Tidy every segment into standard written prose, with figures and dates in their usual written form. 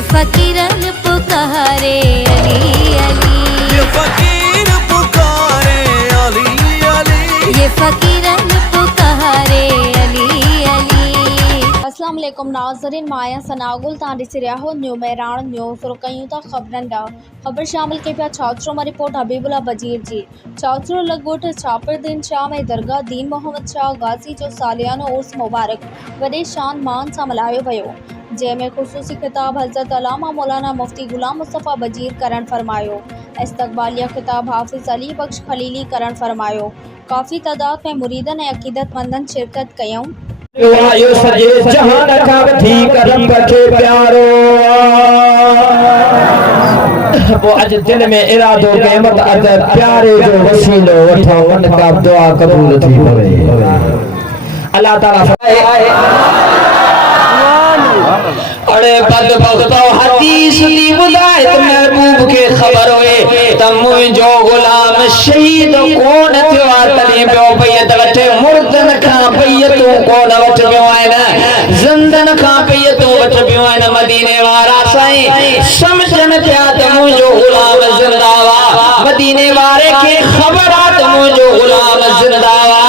ये फकीरन पुकारे अली अली, ये फकीर पुकारे अली अली, ये फकीरन पुकारे अली अली। अस्सलाम वालेकुम नाज़रीन, माया सनागुल तांडी सिरियाहो न्यू मेरान न्यूज़ और कयूं ता खबरन डा खबर शामिल के पिया छात्रों में रिपोर्ट हबीबुल्ला बजीर जी। छात्रों लगोट छापर दिन शाह में दरगाह दीन मोहम्मद शाह गाजी जो सालियानो उर्स मुबारक वडे शान मान सां मल्हायो वियो, जंहिंमें ख़ुसूसी खिताब हज़रत अल्लामा मौलाना मुफ्ती गुलाम मुस्तफ़ा बजीर करण फरमायो। इस्तक़बालिया खिताब हाफ़िज़ अली बख्श खलीली करण फरमायो। काफ़ी तादाद में मुरीदन ऐं अक़ीदतमंदन शिरकत कयूं। वायु सजे जहान का वठी करम के प्यारो वो अज दिल में इरादो के मत अज प्यारे जो वसीलो वठो वन का दुआ कबूल थी पवे। अल्लाह ताला अरे बदबख्तो हदीस दी बुदाए त महबूब के खबर होए त मुंजो गुलाम शहीद कोन थियो तली पियो बैयत वठे मुर्दन का बैयत कोन वठ पियो है न जिंदन का बैयत वठ पियो है न। मदीने वाला साईं समझन पिया त मुंजो गुलाम जिंदावा, मदीने वाले के खबर आ त मुंजो गुलाम जिंदावा।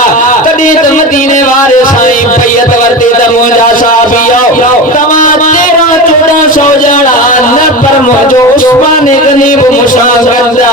तदी त मदीने वाले साईं बैयत वरते त मुंजा साबियो तमा 13-1400 जना न पर मुझो उस्मान गनी मुशागदा